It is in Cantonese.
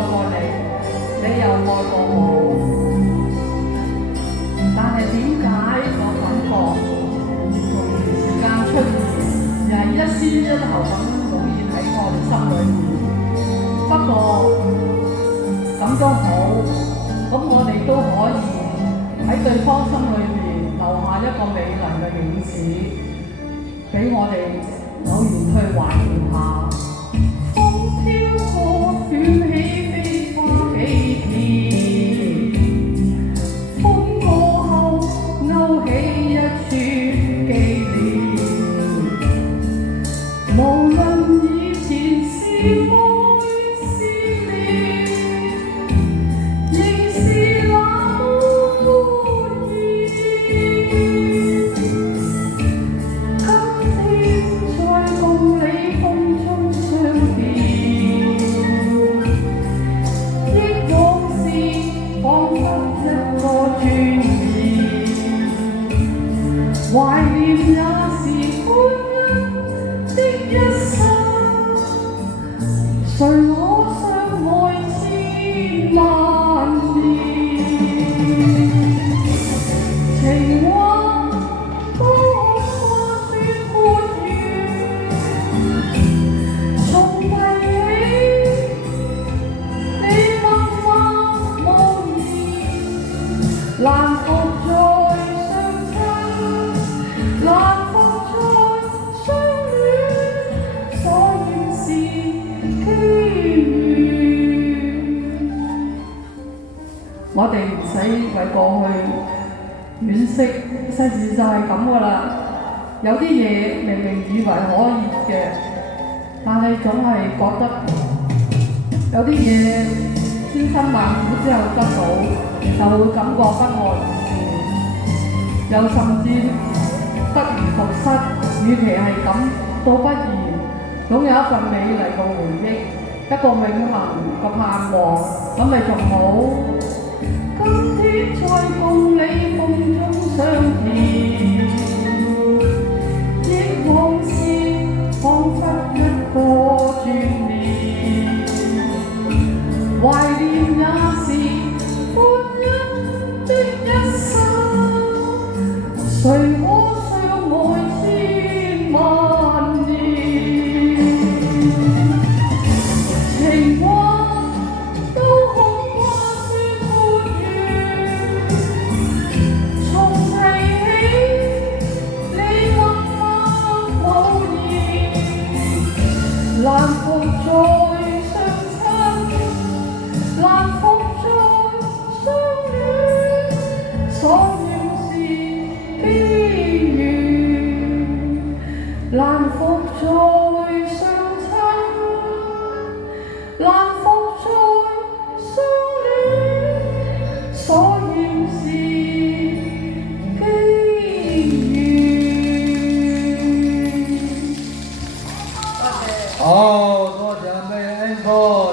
過你，你又愛過我，但係點解個感覺同時間出現，又係一先一後咁湧現喺我哋心裏面？不過咁都好，咁我哋都可以喺對方心裏面留下一個美麗嘅影子，俾我哋偶然去懷念下。風飄過，捲起飛花幾片，風過後勾起一串紀念。無論以前是愛是戀，仍是那麼滿意。今天再共你風中相見，憶往事彷彿一個轉念，懷念也是歡欣的一生。誰可相愛千萬年？情話都話說沒完，重提起你默默無言，難復再相親，難復再相戀，所願是機緣。我哋唔使為過去惋惜，世事就係咁噶啦。有啲嘢明明以為可以嘅，但係總係覺得有啲嘢千辛萬苦之後得到，就會感覺不外如是，又甚至得而復失。與其係咁，倒不如擁有一份美麗嘅回憶，一個永恆嘅盼望，咁咪仲好。今天再共你風中相見，憶往事彷彿一個轉念，懷念也是歡欣的一生，誰可相愛千萬年？情話都恐怕說沒完，重提起你默默無言，難復再相親，難復再相戀，所願是機緣，難復再相親，難復再相戀，所願是機緣。好，多謝咩 Anchor。